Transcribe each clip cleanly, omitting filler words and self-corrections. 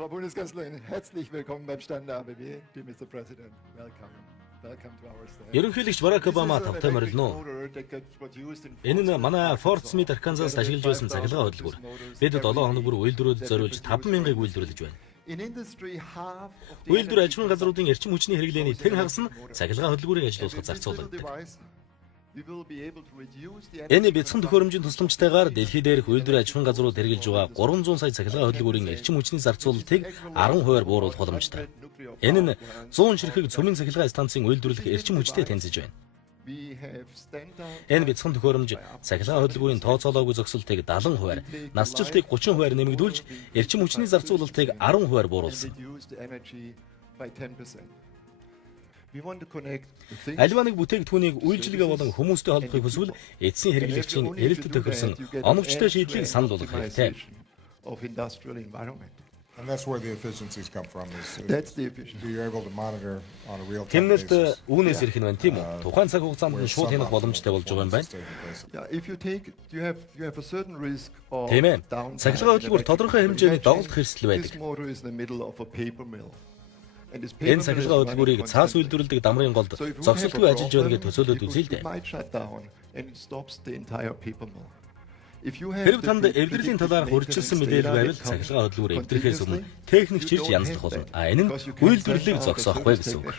Frau Bundeskanzlerin, herzlich willkommen beim Stand der ABB, dear Mr. President. Welcome. Welcome to our stand. Ерөнхийлөгч Барак Обама тавтай морилно. Энэ нь манай Fort Smith Arkansas ашиглаж байсан цахилгаан хөдөлгүүр. Бид 7 хоног бүр үйлдвэрүүд зориулж 5,000-ыг үйлдвэрлэж байна. Үйлдвэр аж ахуйн газруудын эрчим хүчний хэрэглээний тэн хагас нь цахилгаан хөдөлгүүрийг ажилуулахад зарцуулагддаг. Энэ бяцхан төхөөрөмжийн тусламжтайгаар дэлхий дээрх үйлдвэр аж ахуйн газрууд хэрэглэж байгаа 300 сая цахилгаан хөдөлгүүрийн эрчим хүчний зарцуулалтыг 10% бууруулах боломжтой. Энэ нь 100 ширхэг цөмийн цахилгаан станцын үйлдвэрлэх эрчим хүчтэй тэнцэж байна. Энэ бяцхан төхөөрөмж цахилгаан хөдөлгүүрийн тооцоолоогүй зогсолтыг 70%, насжилтыг 30% нэмэгдүүлж, эрчим хүчний зарцуулалтыг 10% бууруулсан. Аливаа нэг бүтээгдэхүүнийг үйлчилгээ болон хүмүүстэй холбохыг хүсвэл эцсийн хэрэглэгчийн эрэлтэд тохирсон оновчтой шийдлийг санал болгох хэрэгтэй. And that's where the efficiencies come from. That's the efficiency. You're able to monitor on a real time basis. Тэмнэлд үүнээс ирэх нь байна тийм үү? Тухайн цаг хугацаанд нь шууд хянах боломжтой болж байгаа юм байна. Тийм ээ. Цахилгаан хөдөлгүүр тодорхой хэмжээний доголдох эрсдэл байдаг. Энэ цахилгаан хөдөлгүүрийг цаас үйлдвэрлэдэг дамрын голд зогсолтгүй ажиллаж байна гэж төсөөлөд үзье л дээ. Хэрв танд эвдрэлийн талаарх урьдчилсан мэдээлэл байвал цахилгаан хөдөлгүүр эвдрэхээс өмнө техник чирж янзлах болно. Энэ нь үйлдвэрлэлийг зогсоохгүй гэсэн үг.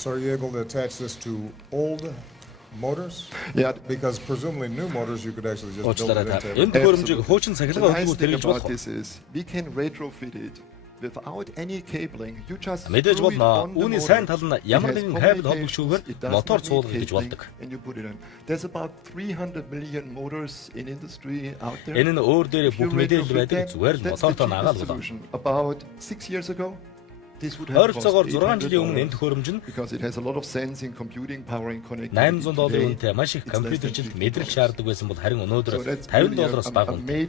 So are you able to attach this to old motors? Because presumably new motors you could actually just build it into. Энэ төхөөрөмжийг хуучин цахилгаан хөдөлгүүр хэрэглэж болох. Мэдээж болно. Үүний сайн тал нь ямар нэгэн кабель холбогчгүйгээр мотор цуулгах гэж болдог. Энэ нь өөр дээр бүх мэдээлэл байдаг зүгээр л мотортой нагаал болоо. Ойролцоогоор 6 жилийн өмнө энэ төхөөрөмж нь $800 үнэтэй маш их компьютержилт мэдрэл шаарддаг байсан бол харин өнөөдөр $50 бага үнэтэй.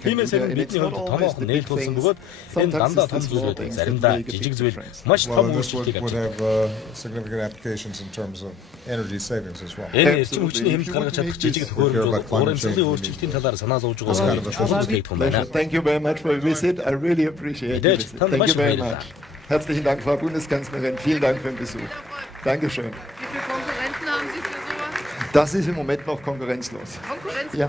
Тиймээс энэ бидний хувьд томоохон нээлт болсон бөгөөд энэ дандаа том зүйл байдаг. Заримдаа жижиг зүйл маш том өөрчлөлтийг авчирдаг. Энэ эрчим хүчний хэмнэлт гаргаж чадах жижиг төхөөрөмж бол урамшлагын өөрчлөлтийн талаар санаа зовж байгаа чухал бүтээгдэхүүн байна. Thank you very much for your visit. I really appreciate it. Thank you very much. Herzlichen Dank, Frau Bundeskanzlerin. Vielen Dank für den Besuch. Dankeschön. Wie viele Konkurrenten haben Sie für sowas? Das ist im Moment noch konkurrenzlos. Konkurrenzlos, ja.